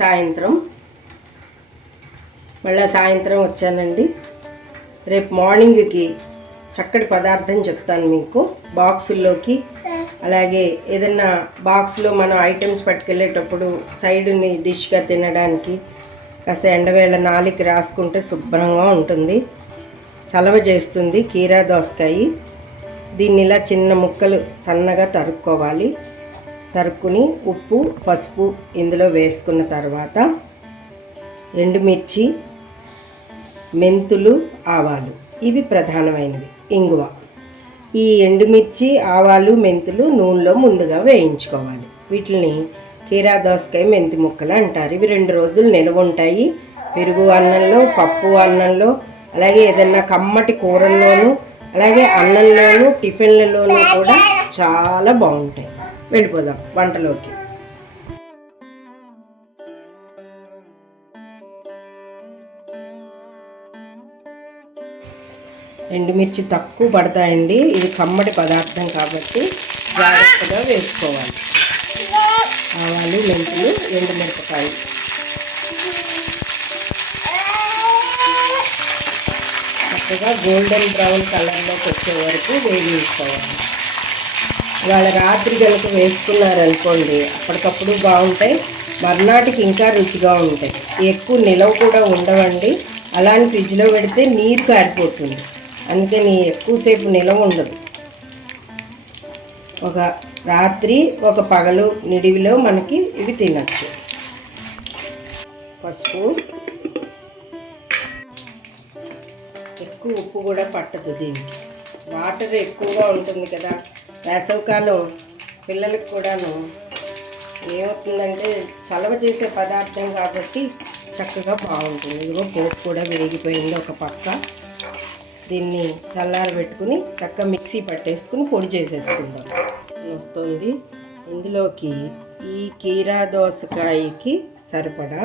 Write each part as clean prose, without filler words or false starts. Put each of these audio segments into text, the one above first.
సాయంత్రం మళ్ళీ సాయంత్రం వచ్చానండి. రేపు మార్నింగ్కి చక్కటి పదార్థం చెప్తాను మీకు. బాక్సుల్లోకి అలాగే ఏదన్నా బాక్స్లో మనం ఐటమ్స్ పట్టుకెళ్ళేటప్పుడు సైడ్ని డిష్గా తినడానికి కాస్త ఎండవేళ నాలుగు రాసుకుంటే శుభ్రంగా ఉంటుంది, చలవ చేస్తుంది. కీరా దోసకాయ దీన్ని ఇలా చిన్న ముక్కలు సన్నగా తరుక్కోవాలి. తరుక్కుని ఉప్పు పసుపు ఇందులో వేసుకున్న తర్వాత ఎండుమిర్చి, మెంతులు, ఆవాలు ఇవి ప్రధానమైనవి. ఇంగువ. ఈ ఎండుమిర్చి, ఆవాలు, మెంతులు నూనెలో ముందుగా వేయించుకోవాలి. వీటిని కీరా దోసకాయ మెంతి ముక్కలు అంటారు. ఇవి 2 రోజులు నిల్వ ఉంటాయి. పెరుగు అన్నంలో, పప్పు అన్నంలో, అలాగే ఏదన్నా కమ్మటి కూరల్లోనూ, అలాగే అన్నంలోనూ, టిఫిన్లలోనూ కూడా చాలా బాగుంటాయి. వెళ్ళిపోదాం వంటలోకి. ఎండుమిర్చి తక్కువ పడతాయండి, ఇది కమ్మటి పదార్థం కాబట్టి జాగ్రత్తగా వేసుకోవాలి. ఆవాలు, మెంతులు, ఎండుమిరపకాయ చక్కగా గోల్డెన్ బ్రౌన్ కలర్లోకి వచ్చే వరకు వేయించుకోవాలి. వాళ్ళ రాత్రి కనుక వేసుకున్నారనుకోండి అప్పటికప్పుడు బాగుంటాయి, మర్నాటికి ఇంకా రుచిగా ఉంటాయి. ఎక్కువ నిలవ కూడా ఉండవండి. అలానే ఫ్రిడ్జ్లో పెడితే నీరు కారిపోతుంది, అందుకని ఎక్కువసేపు నిలవ ఉండదు. ఒక రాత్రి ఒక పగలు నిడివిలో మనకి ఇవి తినచ్చు. పసుపు, ఎక్కువ ఉప్పు కూడా పట్టదు దీనికి. వాటర్ ఎక్కువగా ఉంటుంది కదా. వేసవికాలం పిల్లలకు కూడాను ఏమవుతుందంటే చలవ చేసే పదార్థం కాబట్టి చక్కగా బాగుంటుంది. ఇదిగో పోపు కూడా వేగిపోయింది ఒక పక్క. దీన్ని చల్లారబెట్టుకుని చక్కగా మిక్సీ పట్టేసుకుని పొడి చేసేసుకుందాం. వస్తుంది ఇందులోకి ఈ కీరా దోసకాయకి సరిపడా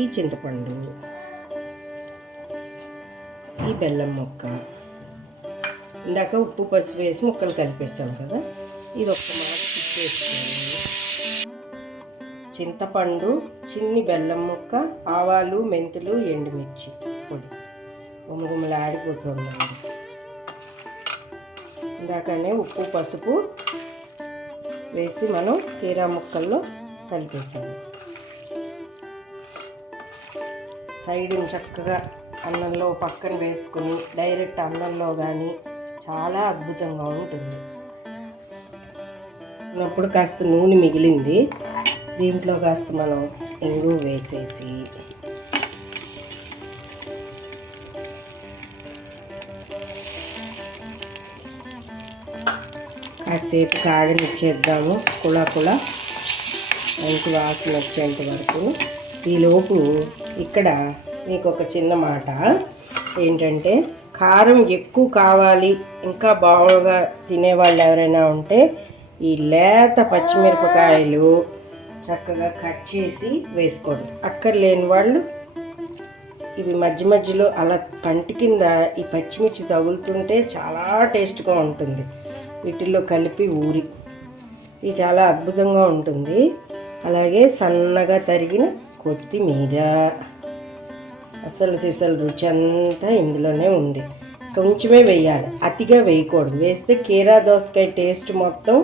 ఈ చింతపండు, ఈ బెల్లం ముక్క, ఇందాక ఉప్పు పసుపు వేసి ముక్కలు కలిపేసాం కదా, ఇది ఒక్క మాట తిప్పేసుకోండి. చింతపండు, చిన్ని బెల్లం ముక్క, ఆవాలు, మెంతులు, ఎండుమిర్చి పొడి గుమగుమలు ఆడిపోతుందండి. ఇందాకనే ఉప్పు పసుపు వేసి మనం కీరా ముక్కల్లో కలిపేసాము. సైడ్ని చక్కగా అన్నంలో పక్కన వేసుకుని డైరెక్ట్ అన్నంలో కానీ చాలా అద్భుతంగా ఉంటుంది. అప్పుడు కాస్త నూనె మిగిలింది, దీంట్లో కాస్త మనం ఇంగు వేసేసి కాసేపు కాగనిచ్చేద్దాము. కుళ మంచి వాసన వచ్చేంత వరకు. ఈలోపు ఇక్కడ మీకు ఒక చిన్న మాట ఏంటంటే, కారం ఎక్కువ కావాలి, ఇంకా బాగా తినేవాళ్ళు ఎవరైనా ఉంటే ఈ లేత పచ్చిమిరపకాయలు చక్కగా కట్ చేసి వేసుకోండి. అక్కర్లేని వాళ్ళు ఇవి మధ్య మధ్యలో అలా పంటి కింద ఈ పచ్చిమిర్చి తగులుతుంటే చాలా టేస్ట్గా ఉంటుంది. వీటిల్లో కలిపి ఊరి ఇది చాలా అద్భుతంగా ఉంటుంది. అలాగే సన్నగా తరిగిన కొత్తిమీర, అసలు సిసలు రుచి అంతా ఇందులోనే ఉంది. కొంచెమే వేయాలి, అతిగా వేయకూడదు. వేస్తే కీరా దోసకాయ టేస్ట్ మొత్తం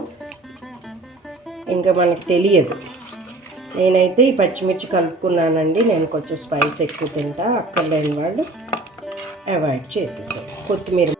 ఇంకా మనకి తెలియదు. నేనైతే ఈ పచ్చిమిర్చి కలుపుకున్నానండి. నేను కొంచెం స్పైస్ ఎక్కువ తింటా, అక్కర్లేని వాళ్ళు అవాయిడ్ చేసేసాను. కొత్తిమీర